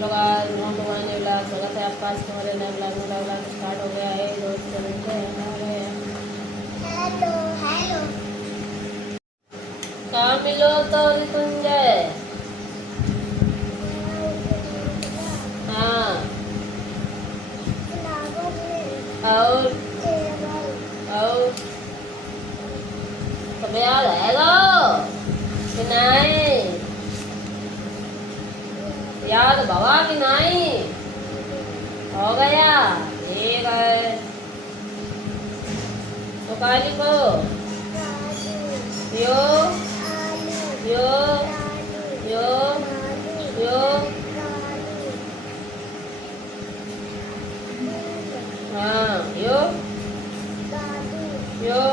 लोग आज नोट वाले ब्लॉग स्वागत है आपका। आज हमारे नए ब्लॉग में ब्लॉग स्टार्ट हो गया है। रोज चलते हैं हमारे हेलो हेलो कहाँ मिलो तो रितुंजय। हाँ और सब याद आएगा कि नहीं? याद बाबा की नहीं हो गया। ठीक है तो काली को यो यो यो यो हाँ यो यो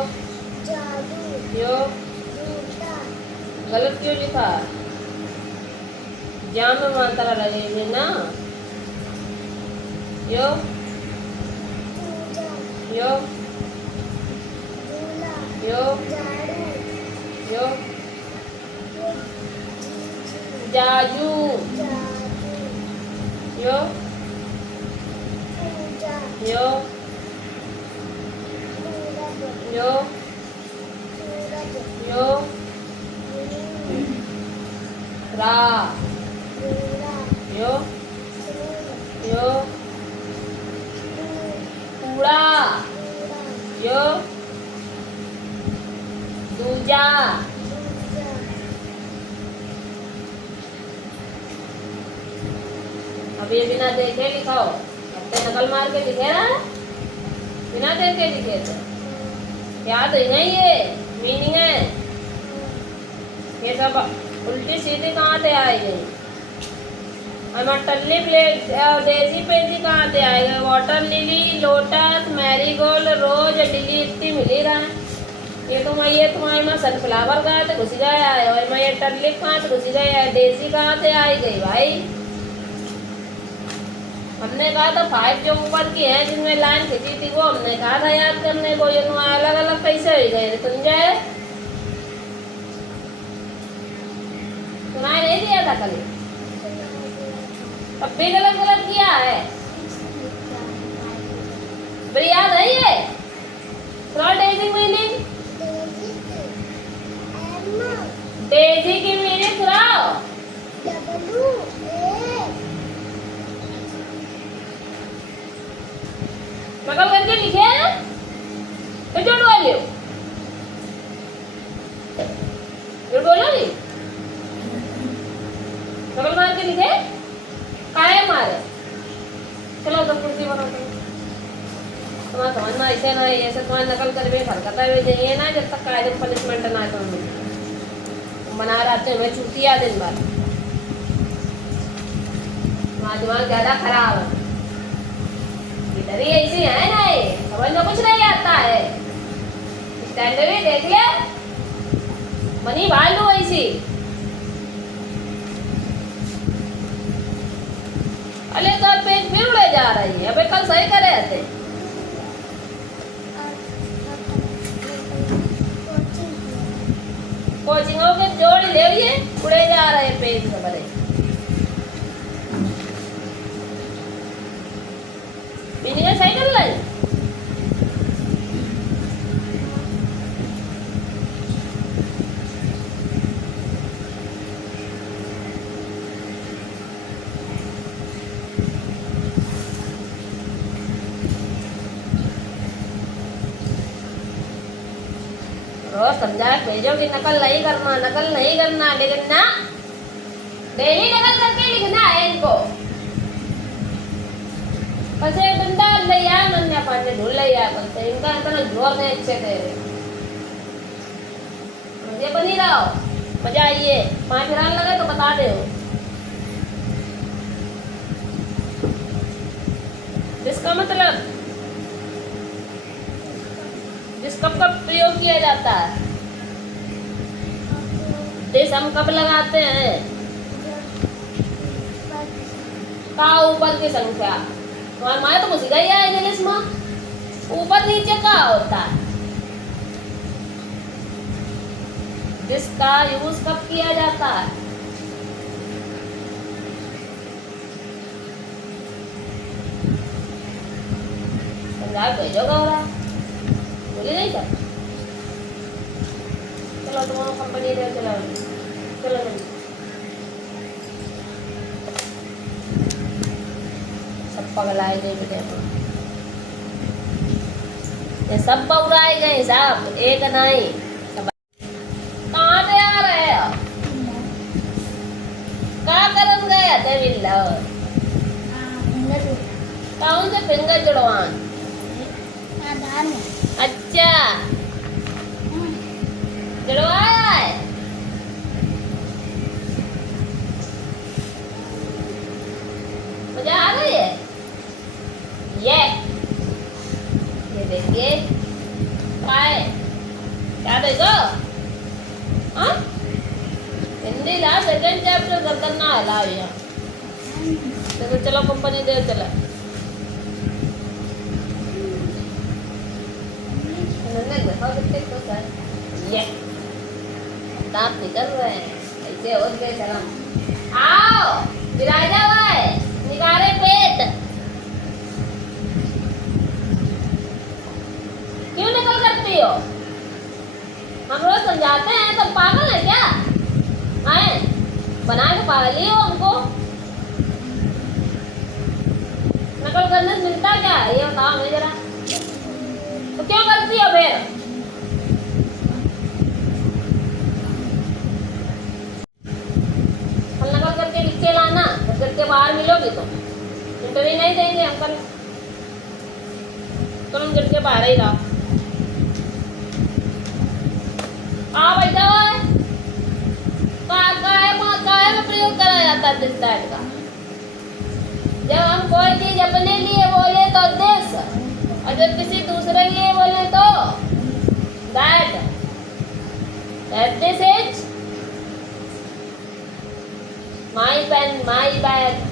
यो गलत क्यों लिखा? जाम में मात्रा लगेगी ना। यो यो यो यो जाजू यो यो यो यो रा यो यो कूड़ा यो दूजा अब ये बिना देखे लिखाओ। अब तो नकल मार के लिखे ना, बिना देखे लिखे थे। याद है नहीं? ये मीनिंग है। ये सब उल्टी सीधी कहाँ से आएगी? टल्ली प्लेट देसी पेजी कहाँ से आएगा? वाटर लिली, लोटस, मैरीगोल्ड, रोज, लिली इतनी मिली रहा है। ये तुम्हारे में सनफ्लावर कहाँ से घुस गया है? और मैं ये टर्लिप कहाँ से घुस गया है? डेजी कहाँ से आई गई भाई? हमने कहा था 5 जो ऊपर की है जिनमें लाइन खींची थी वो हमने कहा था याद करने को। ये तुम अलग अलग कैसे हो गए? समझे? सुनाई नहीं दिया था कल? अब भी गलत गलत किया है। बड़ी याद है ये? डेजी मीनिंग, डेजी की मीनिंग सुनाओ। नकल करके लिखे हैं तो झूठ बोलियो, झूठ बोलो नहीं। नकल मार के लिखे काहे मारे? चलो तो कुर्सी बनाते हैं। तुम्हारा समझ में ऐसे ना ऐसे तुम्हारी नकल कर भी हरकत है ना जब तक कायदे पनिशमेंट ना तो बना रहते हैं। मैं छुट्टियाँ दिन भर दिमाग ज्यादा खराब है। इधर ही ऐसी है ना, ये समझ में कुछ नहीं आता है। स्टैंडर्ड ही देख लिया, मनी भालू ऐसी। अरे तो पेज फिर उड़े जा रही है। अबे कल सही करे थे। कोचिंगों के जोड़ ले लिए उड़े जा रहे पेज से बड़े। मीनिंग सही कर लाई। रोज समझा भेजो कि नकल नहीं करना, नकल नहीं करना, लेकिन ना डेली नकल करके लिखना है इनको। पसे बंदा ले यार नन्या पाने ढूंढ ले यार बोलते इनका इतना जोर नहीं अच्छे थे। ये बनी रहो मजा आइए। 5 रान लगे तो बता दे। जिसका मतलब जिस कब कब प्रयोग किया जाता है, जिस हम कब लगाते हैं का ऊपर की संख्या। तुम्हारे माया तो मुझे गई है इंग्लिश में ऊपर नीचे का होता है। जिसका यूज कब किया जाता है? हिसाब भेजोगा हो रहा बोली नहीं क्या चलो तुम्हारा कंपनी दे चलो चलो जल्दी सब पगलाए गए बेटे ये सब पगलाए गए हिसाब एक नहीं सब कहाँ से आ रहे हो कहाँ करन गए थे मिल्ला कौन से फिंगर जुड़वान अच्छा जुड़वाया है मजा आ रही है ये देखिए पाए क्या देखो हाँ हिंदी ला सेकंड चैप्टर गर्दन ना हला भैया देखो चलो कंपनी दे चला ये दांत निकल रहे हैं ऐसे हो गए शर्म आओ विराजा भाई निकाले पेट क्यों निकल करती हो हम रोज समझाते हैं तो पागल है क्या आए बना के पागल ही हो हमको नकल करने से मिलता क्या ये बताओ हमें जरा तो क्यों करती हो फिर कल नकल करके लिख के लाना घर के बाहर मिलोगी तो इंटरव्यू नहीं देंगे हम कल तुम घर के बाहर ही रहो बैठा हुआ है काय में प्रयोग करा जाता है दिस दैट का जब हम कोई चीज अपने लिए बोले तो दिस और जब किसी दूसरे के लिए बोले तो that this is my pen my bag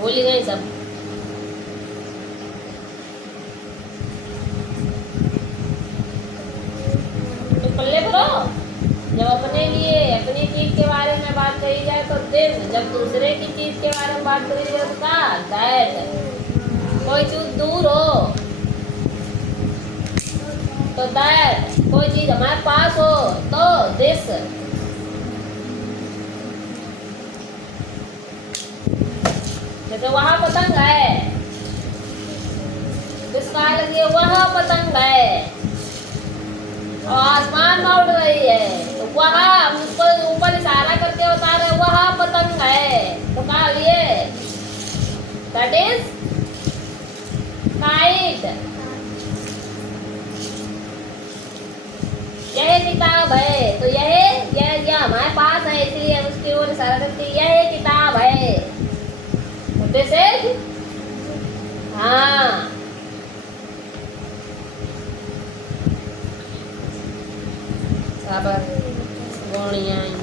भूल ही गए सब तो पल्ले भरो जब अपने लिए अपनी चीज के बारे में बात करी जाए तो दिस जब दूसरे की चीज के बारे में बात करी जाए तो का दैट कोई चीज दूर हो तो दैट कोई चीज हमारे पास हो तो दिस जैसे वहाँ पतंग है जिसका लगी वहाँ पतंग है और आसमान में उड़ रही है तो वहाँ हम उसको ऊपर इशारा करके बता रहे वहाँ पतंग है तो कहा लिए दैट इज काइट यह किताब है तो यह हमारे पास है इसलिए हम उसकी ओर इशारा करके यह किताब है दिस इज हाँ साबर गोणिया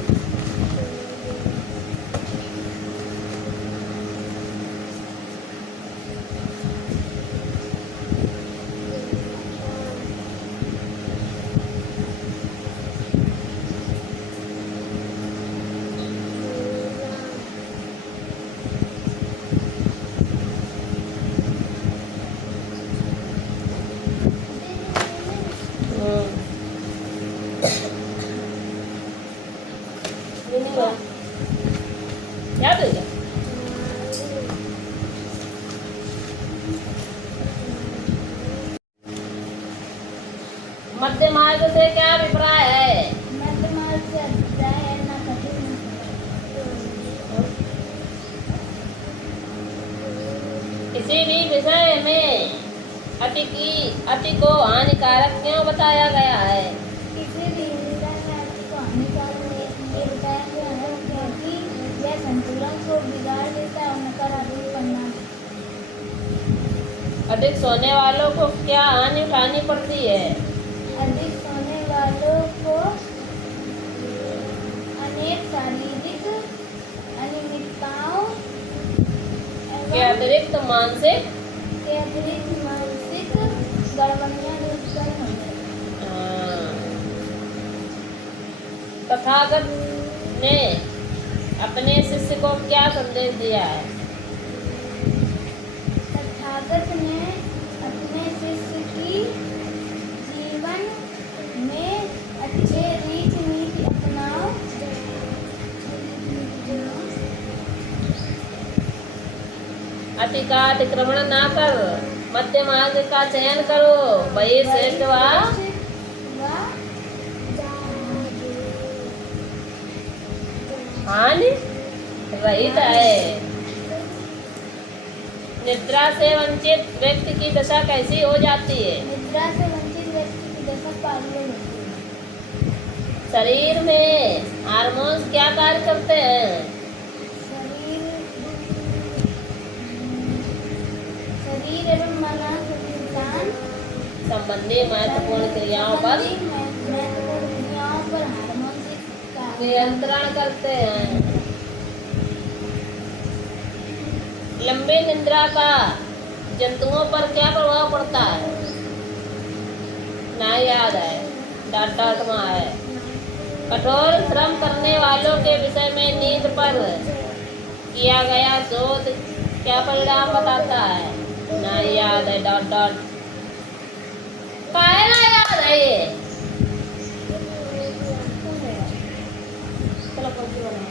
याद है क्या मध्य मार्ग से क्या अभिप्राय है मध्य मार्ग से अभिप्राय है ना कठिन किसी भी विषय में अति को हानिकारक क्यों बताया गया है किसी भी विषय में अति को हानिकारक ये बताया गया है क्योंकि यह संतुलन को बिगाड़ देता है और नकारात्मक परिणाम अधिक सोने वालों को क्या हानि उठानी पड़ती है अधिक सोने वालों को अनेक शारीरिक अनियमितताओं के अतिरिक्त मानसिक गड़बड़ियाँ दूर कर होंगे। तथागत ने अपने शिष्य को क्या संदेश दिया है? तथागत ने अपने शिष्य की जीवन में अच्छे रीति नीति अपनाओ, अति का अतिक्रमण ना कर, मध्य मार्ग का चयन करो, वही श्रेष्ठ व हानि रहित है। निद्रा से वंचित व्यक्ति की दशा कैसी हो जाती है? निद्रा से वंचित व्यक्ति की दशा पागल होती है। शरीर में हार्मोन्स क्या कार्य करते हैं? शरीर एवं मन संबंधी महत्वपूर्ण क्रियाओं पर हार्मोन नियंत्रण करते हैं। लंबी निद्रा का जंतुओं पर क्या प्रभाव पड़ता है? ना याद है, डांटमा है। कठोर श्रम करने वालों के विषय में नींद पर किया गया शोध क्या परिणाम बताता है? ना याद है, काहे ना याद है ये? चलो कौन-सी बनाओ?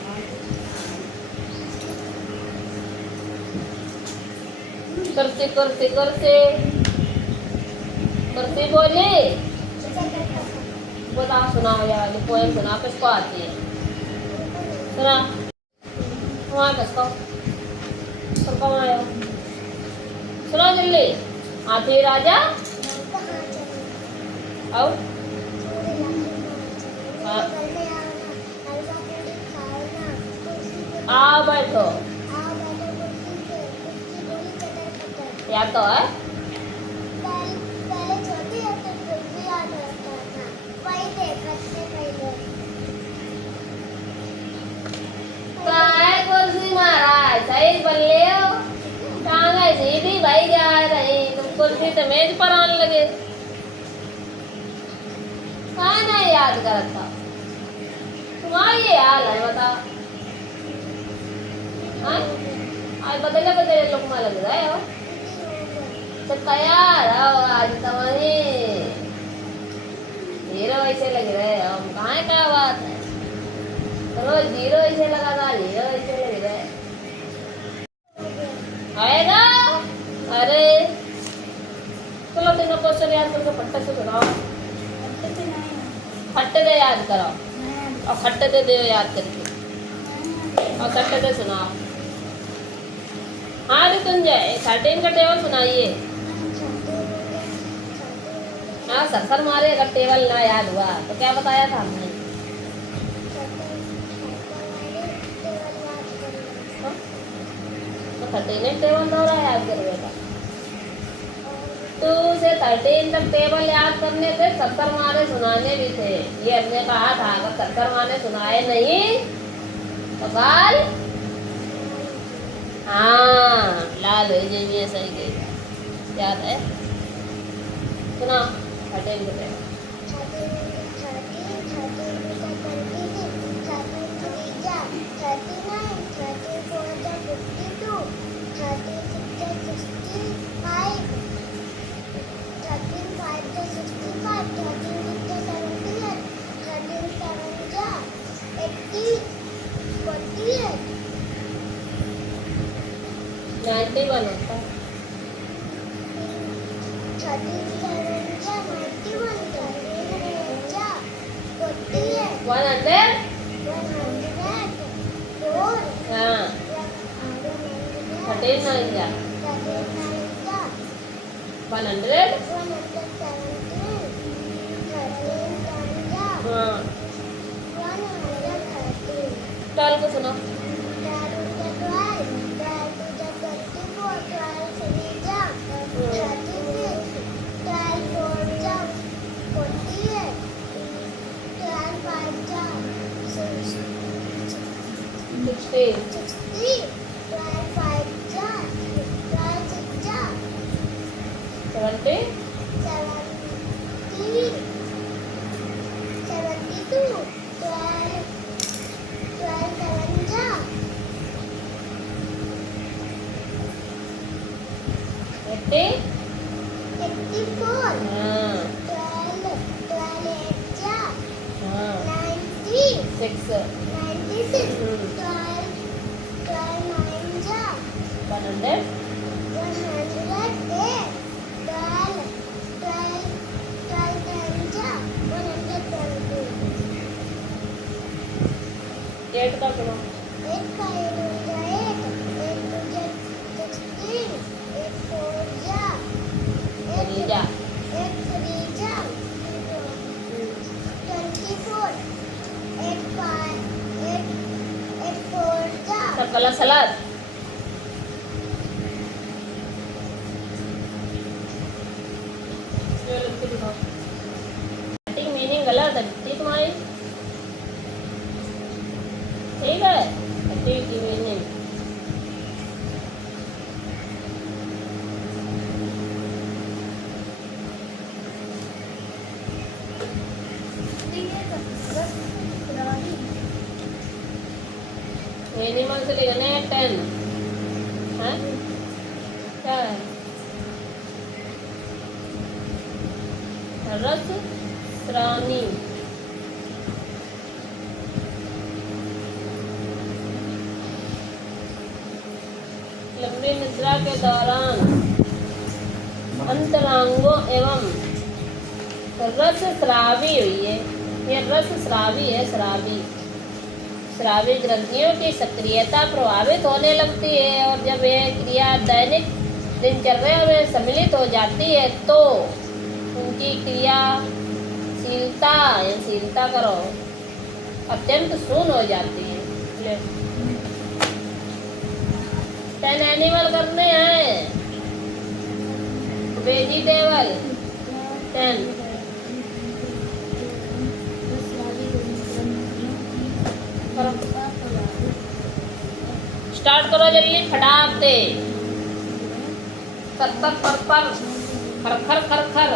करते बोले बता, सुनाओ यार, पोएम सुना, किसको आती है? सुना वहाँ किसको आया? सुना जल्दी। हाथी राजा और आ बैठो या तो है पहले छोटी होती फिर भी याद रहता था, वही देखा से पहले। काय कुर्सी महाराज सही बल्ले हो, टांगे सीधी भाई जा रही, तुम कुर्सी तो मेज पर आने लगे। कहाँ ना याद करता तुम्हारा ये हाल है, बताओ। आज बदले लोग लग रहे हो तो तैयार हो, आज तुम्हारी हीरो ऐसे लग रहे हो। कहाँ क्या बात है, रोज हीरो ऐसे लगातार हीरो ऐसे लग रहे आएगा। अरे चलो तीनों क्वेश्चन याद करके फट्टे से सुनाओ। फट्टे दे याद कराओ और खट्टे दे याद करके और खट्टे दे सुनाओ। हाँ ऋतुंजय 13 का टेबल सुनाइए। हाँ सर मारे, अगर टेबल ना याद हुआ तो क्या बताया था हमने? तो 13 टेबल दोहरा याद कर बेटा। तो उसे 13 तक टेबल याद करने थे, 70 मारे सुनाने भी थे। ये हमने कहा था अगर 70 मारे सुनाए नहीं तो बाल हाँ लाल हो जाइए। सही गई, याद है? सुना 13 के टेबल। नाइन्टी वन होता है। 100 हाँ 39 जा 100 हाँ 12 को सुनो। 72 72 12 7 जा 80 84 हाँ 12 8 जा हाँ 90 6 96 12 9 जा 100 8 का सुनो जा सब गलत सलत मीनिंग गलत है तुम्हारी ठीक है ठीक की मीनिंग एनिमल से लिखने 10 है क्या है रस श्रानी लंबी निद्रा के दौरान अंतरांगों एवं रस स्रावी हुई है ये रस स्रावी है स्रावी ग्रंथियों की सक्रियता प्रभावित होने लगती है और जब यह क्रिया दैनिक दिनचर्या में सम्मिलित हो जाती है तो उनकी क्रियाशीलता करो अत्यंत शून्य हो जाती है। 10 एनिमल करने हैं वेजिटेबल 10 स्टार्ट करो जल्दी फटाक से कर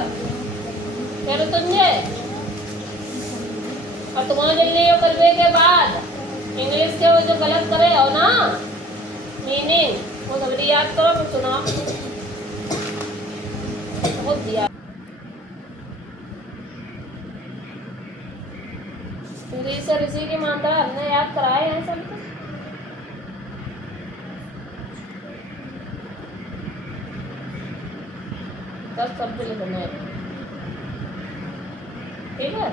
फिर तुझे और तुम्हारा जल्दी यो करने के बाद इंग्लिश के वो जो गलत करे हो ना मीनिंग वो सब याद करो फिर सुनाओ बहुत दिया इंग्लिश से ऋषि की मात्रा हमने याद कराए हैं सब दस शब्द लिखने हैं ठीक है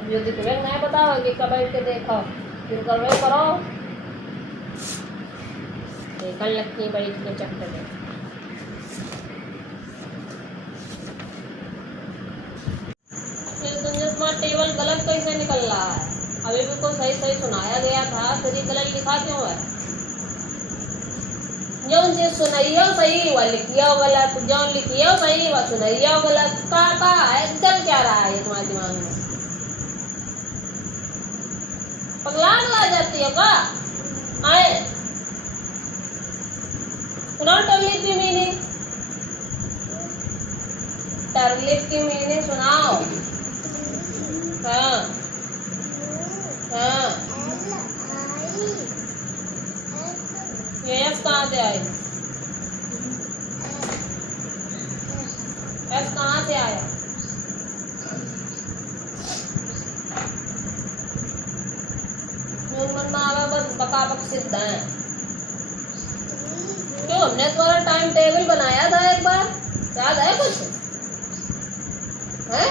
अब यदि तुम्हें नहीं बताओ कि कब बैठ के देखो फिर करो देखने लगती है बैठ के चक्कर में टेबल गलत कैसे निकल रहा है अभी भी को सही सुनाया गया था फिर गलत लिखा क्यों है जो चीज सुनाइयो सही हुआ लिखियो गलत जो लिखियो सही हुआ सुनाइयो गलत का एकदम क्या रहा है तुम्हारे दिमाग में पगला जाती है का आए टर्लिप की मीनिंग टर्लिप की मीनिंग सुनाओ हाँ हाँ ये एस कहाँ से आई एस कहाँ से आया मन में आवा बस बकाबक सिद्ध है क्यों हमने तुम्हारा टाइम टेबल बनाया था एक बार याद है कुछ है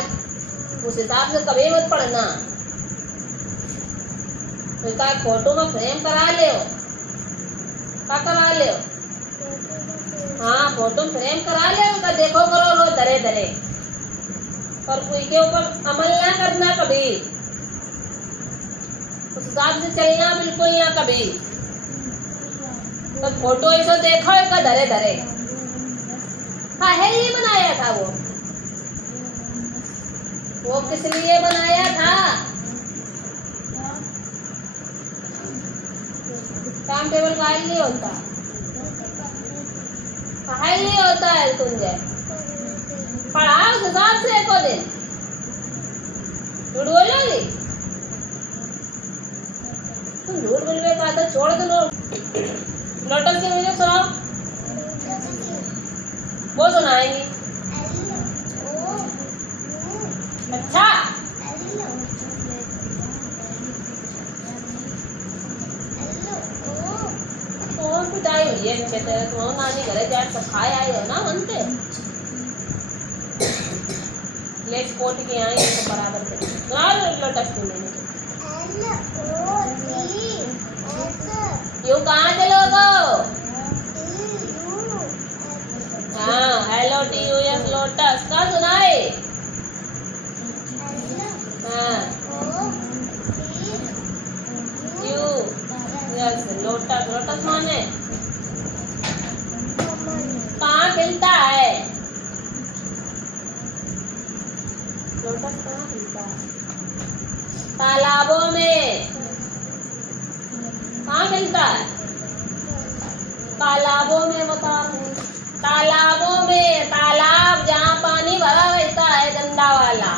उस हिसाब से कभी मत पढ़ना तो का फोटो में फ्रेम करा ले क्या करा ले हाँ फोटो फ्रेम करा ले का देखो करो लो धरे धरे और कोई के ऊपर अमल ना करना कभी उस हिसाब से चलना बिल्कुल ना कभी तो फोटो ऐसा देखो का धरे धरे हाँ है ये बनाया था वो किस लिए बनाया था टाइम टेबल काहे लिए होता काहे लिए होता है तुझे पढ़ाओ उस हिसाब से एको दिन झूठ बोलोगी तुम झूठ बोलवे का तो छोड़ दो लोटस की म्यूजिक सुनाओ वो सुनाएंगी अच्छा कौन पिटाई हुई है अच्छे तरह तुम नानी घरे जाट सब खाए आए हो ना मनते लेट कोट के आए तो बराबर के सुनाओ लोटस की म्यूजिक यू कहाँ चलोगे हाँ hello T U S lotus का सुनाए हाँ यू यस लोटस लोटस माने कहाँ खिलता है लोटस कहाँ खिलता है तालाबों में कहाँ मिलता है तालाबों में बता रहे तालाबों में तालाब जहाँ पानी भरा रहता है गंदा वाला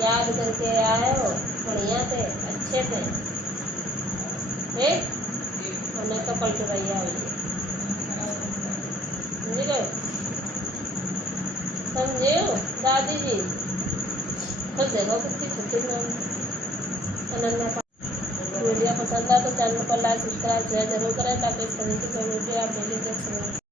याद करके आए हो बढ़िया थे अच्छे थे ठीक हमें तो पलट रही है समझ गए समझे हो दादी जी बस देखो कितनी छुट्टी अनन्या वीडियो पसंद आए तो चैनल को लाइक सब्सक्राइब शेयर जरूर करें ताकि इस तरह की वीडियो आप डेली देख सकें।